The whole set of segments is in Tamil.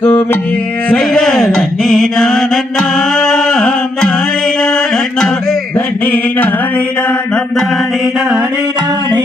இருக்குமே தன்னி நானன்னா நானே நானே நானே நானே நானே நானே நானே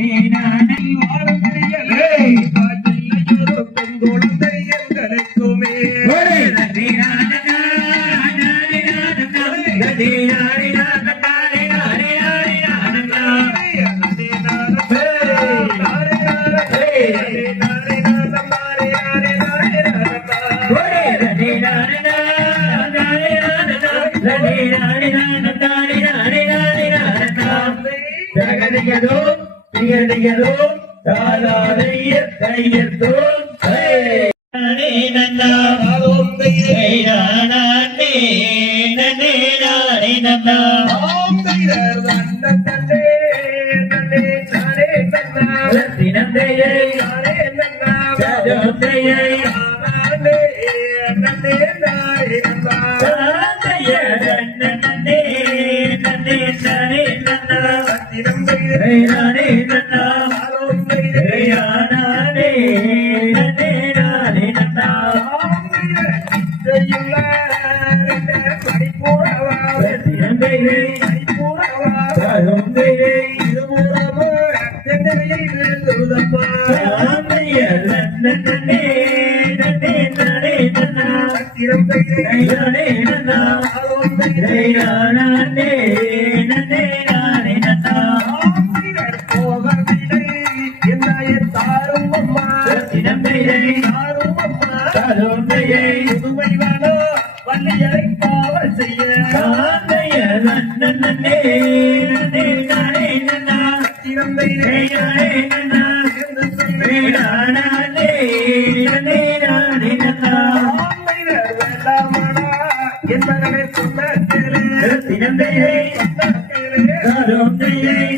நீ நனைவார் செய்தான தருந்தையே இருபுறமா தந்தையை நிறுத்துதப்பா தந்தையே தந்தையே தந்தையே தந்தையே தந்தையே தந்தையே Ding, ding.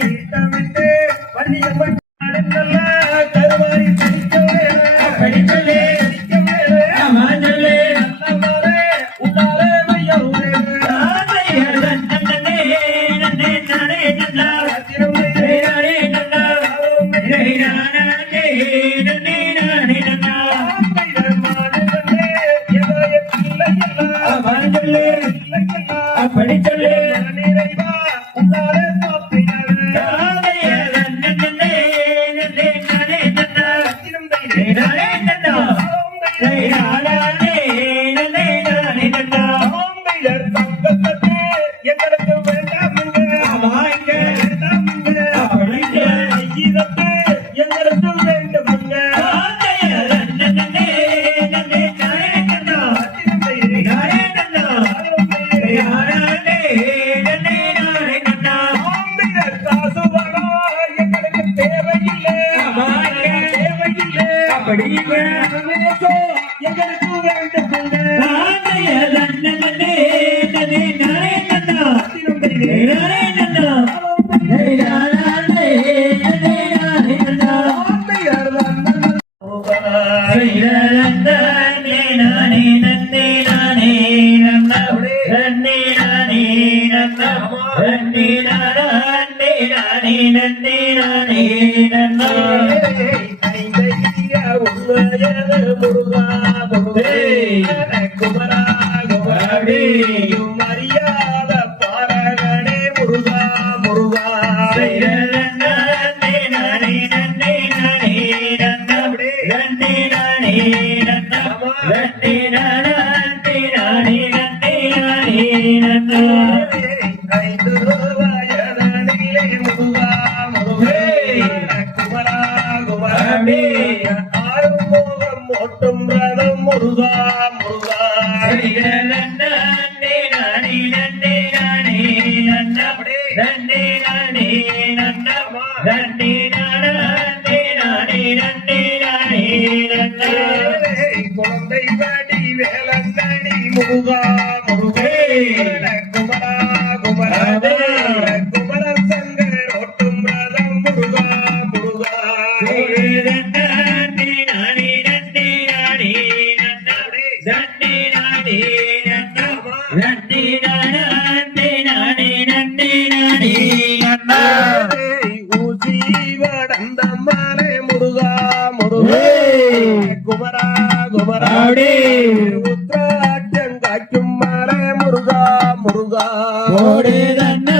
Caribe, México, y acá descubren குழந்தை படி வேலந்தடி முருகா முருகா முருகா. ஓடே தன்ன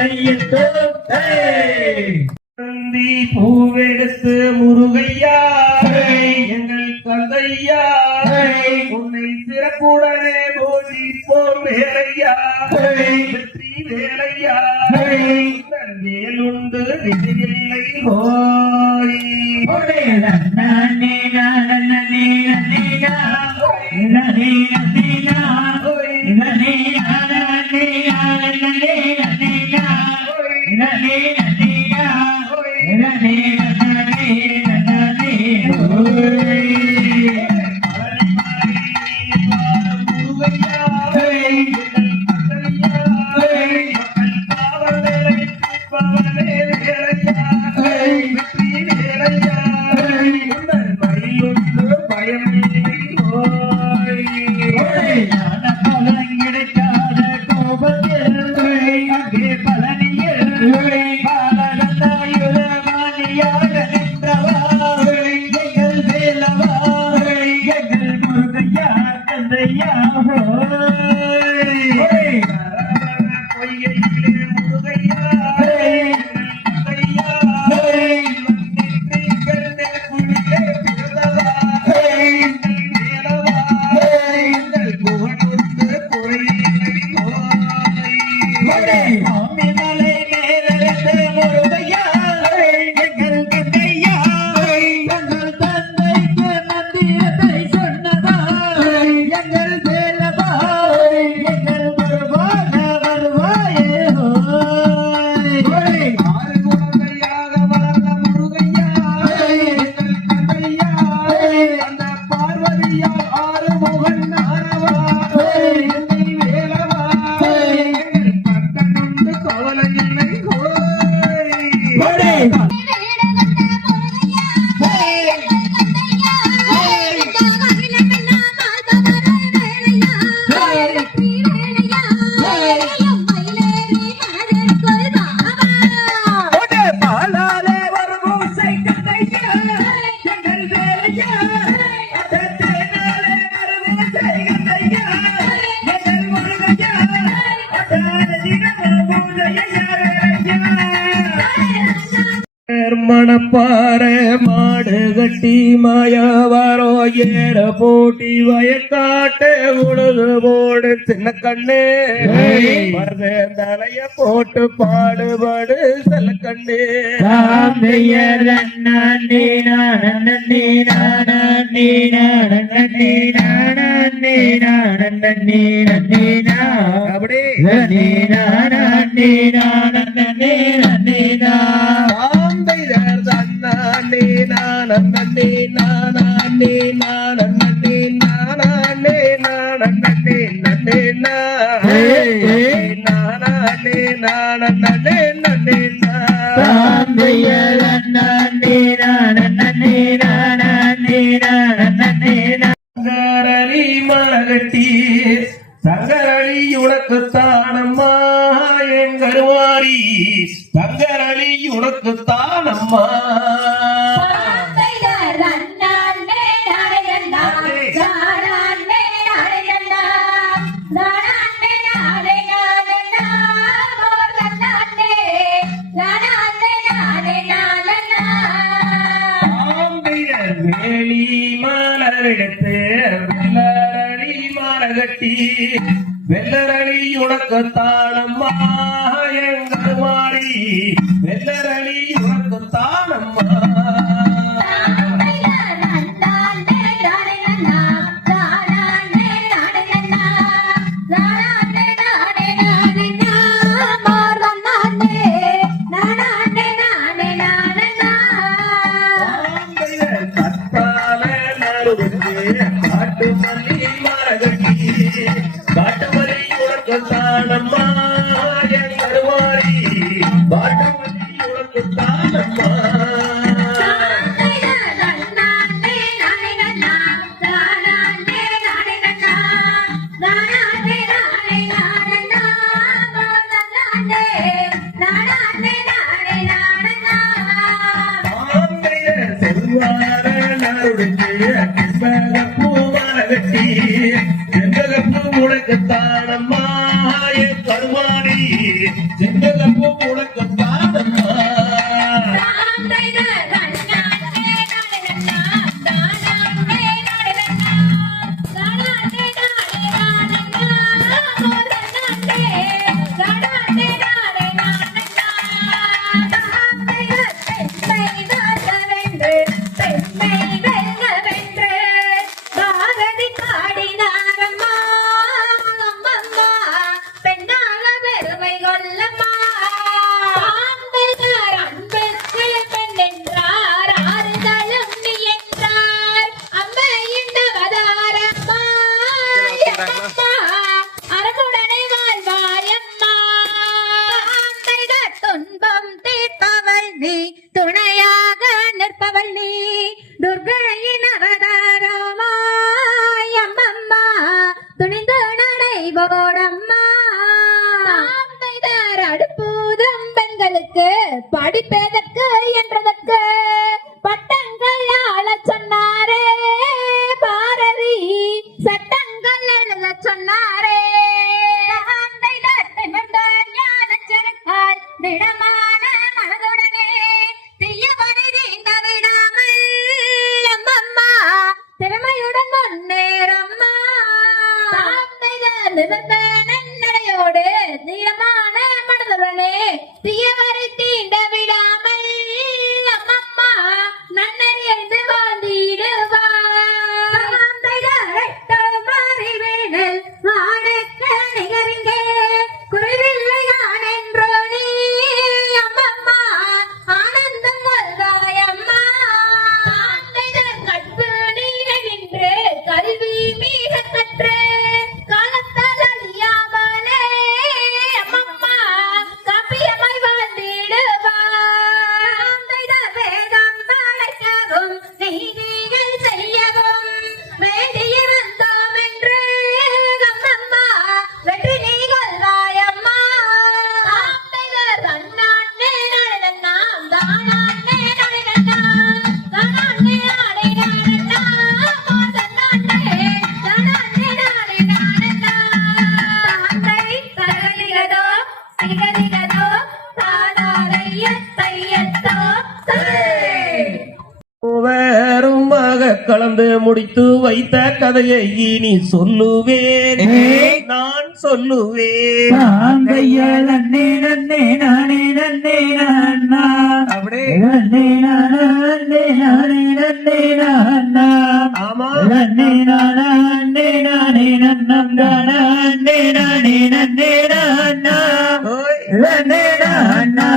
கையில் தோந்தி பூவெடுத்து முருகையா எங்கள் கந்தையா உன்னை சிறப்புடனே போதிப்போம் வேலையா வெற்றி வேலையா வேலுண்டு நிதியில்லை போய் நானே நானே மணப்பாற மாடு கட்டி மாயாவாரோ ஏற போட்டி வயக்காட்ட உழுது போடு சின்ன கண்ணு. மருத தலைய போட்டு பாடுபாடு சில கண்ணு. அப்படி. ஆந்தையர் தன்னானே நானே நானே நானே நானே நானே நன்னே நானே நானே நன்னே சங்கரளி மலகட்டி சங்கரளி உனக்கு என் கருவாரி. தங்கரளி உனக்கு தானம்மா. வெள்ளரணி உனக்கு தானம்மா. ஆந்தையர் உனக்கு தானம்மா கருமாடி பெண்களுக்கு படிப்பதற்கு என்றதற்கு வைத்த கதையை இனி சொல்லுவேன். நான் சொல்லுவேன். நன்னே நன்னே நானே நன்னே நான்னா. அப்படியே. நன்னே நானே நானே நன்னே நான்னா. ஆமா. நன்னே நானா நன்னே நானே நன்னம் தானா நன்னே நானே நன்னே நான்னா. நன்னே. நான்னா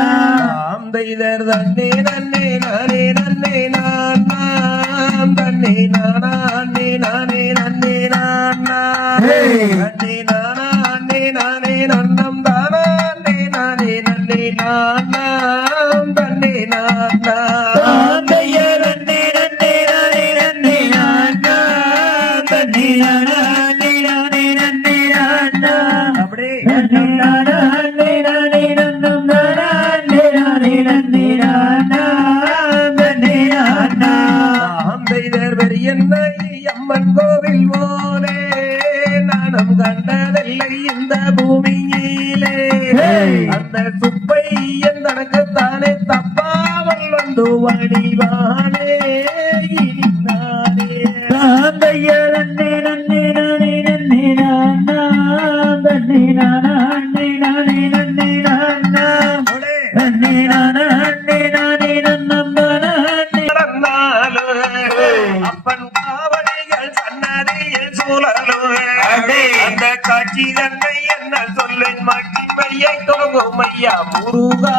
முருகா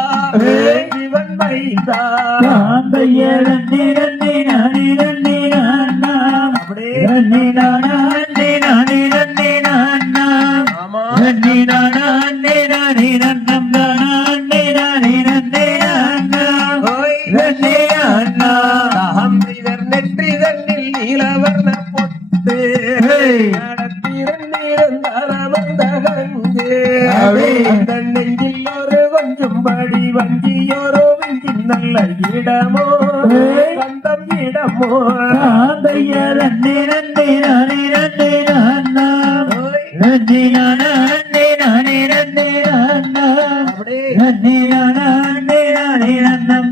சிவன் வைத்தா. ஏழந்திரண்டே வஞ்சியோரோவின் நல்ல இடமோ? கந்தம் இடமோ? ஆந்தைய ரன்னி ரன்னி நானி ரன்னி நான்னா ரன்னி நானா ரன்னி நானி ரன்னி நான்னா ரன்னி நானா ரன்னி நானி ரன்னம்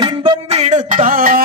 இன்பம் விடுத்தான்